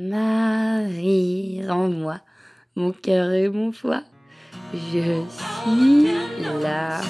Marie, rends-moi mon cœur et mon foie. Je suis là.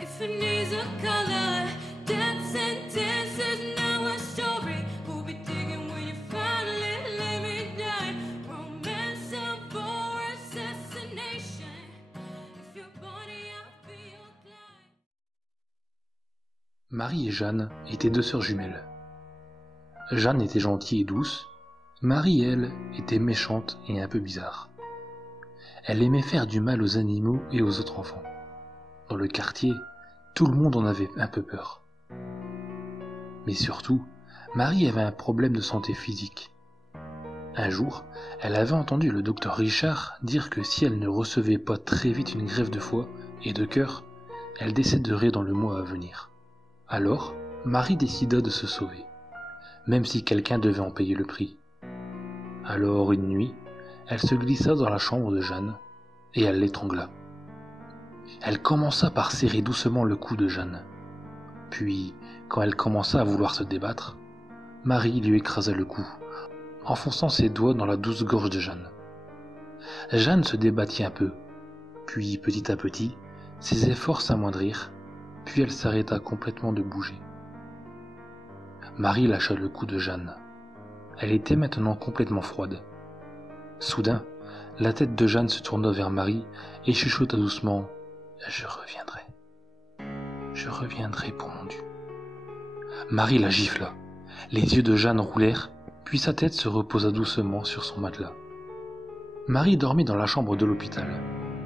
If it needs a color, death sentence is now a story. We'll be digging where you finally let me die. Romance for assassination. If your body, I'll be your blind. Marie et Jeanne étaient deux sœurs jumelles. Jeanne était gentille et douce. Marie, elle, était méchante et un peu bizarre. Elle aimait faire du mal aux animaux et aux autres enfants. Dans le quartier, tout le monde en avait un peu peur. Mais surtout, Marie avait un problème de santé physique. Un jour, elle avait entendu le docteur Richard dire que si elle ne recevait pas très vite une greffe de foie et de cœur, elle décéderait dans le mois à venir. Alors, Marie décida de se sauver, même si quelqu'un devait en payer le prix. Alors, une nuit, elle se glissa dans la chambre de Jeanne et elle l'étrangla. Elle commença par serrer doucement le cou de Jeanne. Puis, quand elle commença à vouloir se débattre, Marie lui écrasa le cou, enfonçant ses doigts dans la douce gorge de Jeanne. Jeanne se débattit un peu, puis petit à petit, ses efforts s'amoindrirent, puis elle s'arrêta complètement de bouger. Marie lâcha le cou de Jeanne. Elle était maintenant complètement froide. Soudain, la tête de Jeanne se tourna vers Marie et chuchota doucement « Je reviendrai. Je reviendrai pour mon dû. » Marie la gifla. Les yeux de Jeanne roulèrent, puis sa tête se reposa doucement sur son matelas. Marie dormait dans la chambre de l'hôpital.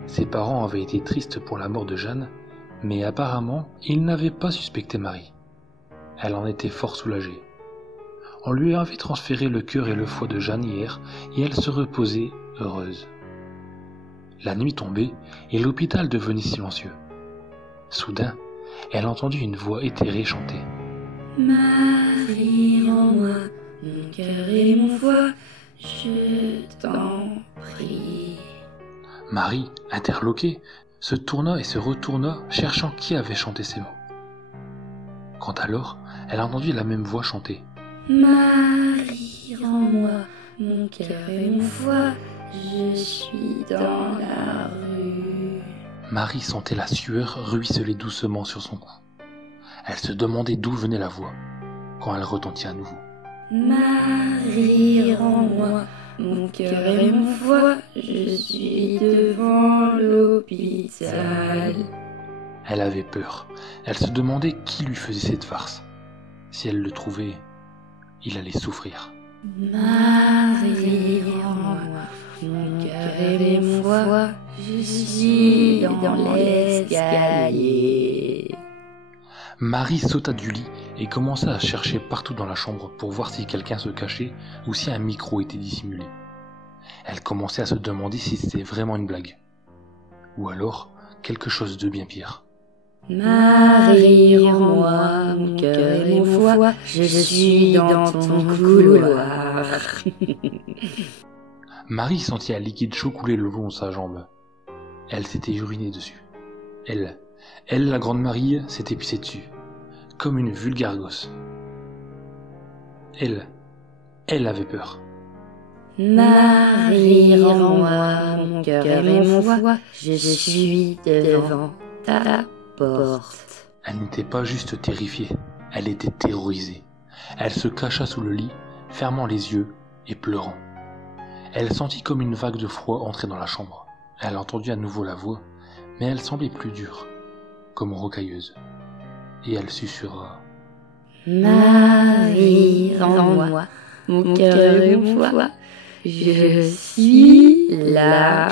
Ses parents avaient été tristes pour la mort de Jeanne, mais apparemment, ils n'avaient pas suspecté Marie. Elle en était fort soulagée. On lui avait transféré le cœur et le foie de Jeanne hier, et elle se reposait heureuse. La nuit tombait, et l'hôpital devenait silencieux. Soudain, elle entendit une voix éthérée chanter. Marie, rends-moi mon cœur et mon foie, je t'en prie. Marie, interloquée, se tourna et se retourna, cherchant qui avait chanté ces mots. Quand alors, elle entendit la même voix chanter. Marie, rends-moi mon cœur et mon foie, je suis dans la rue. Marie sentait la sueur ruisseler doucement sur son cou. Elle se demandait d'où venait la voix, quand elle retentit à nouveau. Marie, rends-moi mon cœur et mon foie, je suis devant l'hôpital. Elle avait peur. Elle se demandait qui lui faisait cette farce. Si elle le trouvait, il allait souffrir. Marie, rends-moi mon cœur et mon foie, je suis dans l'escalier. Marie sauta du lit et commença à chercher partout dans la chambre pour voir si quelqu'un se cachait ou si un micro était dissimulé. Elle commençait à se demander si c'était vraiment une blague. Ou alors, quelque chose de bien pire. Marie, rends-moi mon cœur et mon foie, je suis dans ton couloir. Marie sentit un liquide chaud couler le long de sa jambe. Elle s'était urinée dessus. Elle, la grande Marie, s'était pissée dessus, comme une vulgaire gosse. Elle avait peur. Marie, rends-moi mon cœur et mon foie, je suis devant ta porte. Elle n'était pas juste terrifiée, elle était terrorisée. Elle se cacha sous le lit, fermant les yeux et pleurant. Elle sentit comme une vague de froid entrer dans la chambre. Elle entendit à nouveau la voix, mais elle semblait plus dure, comme rocailleuse. Et elle susurra. Marie, rends-moi mon cœur et mon foie, je suis là.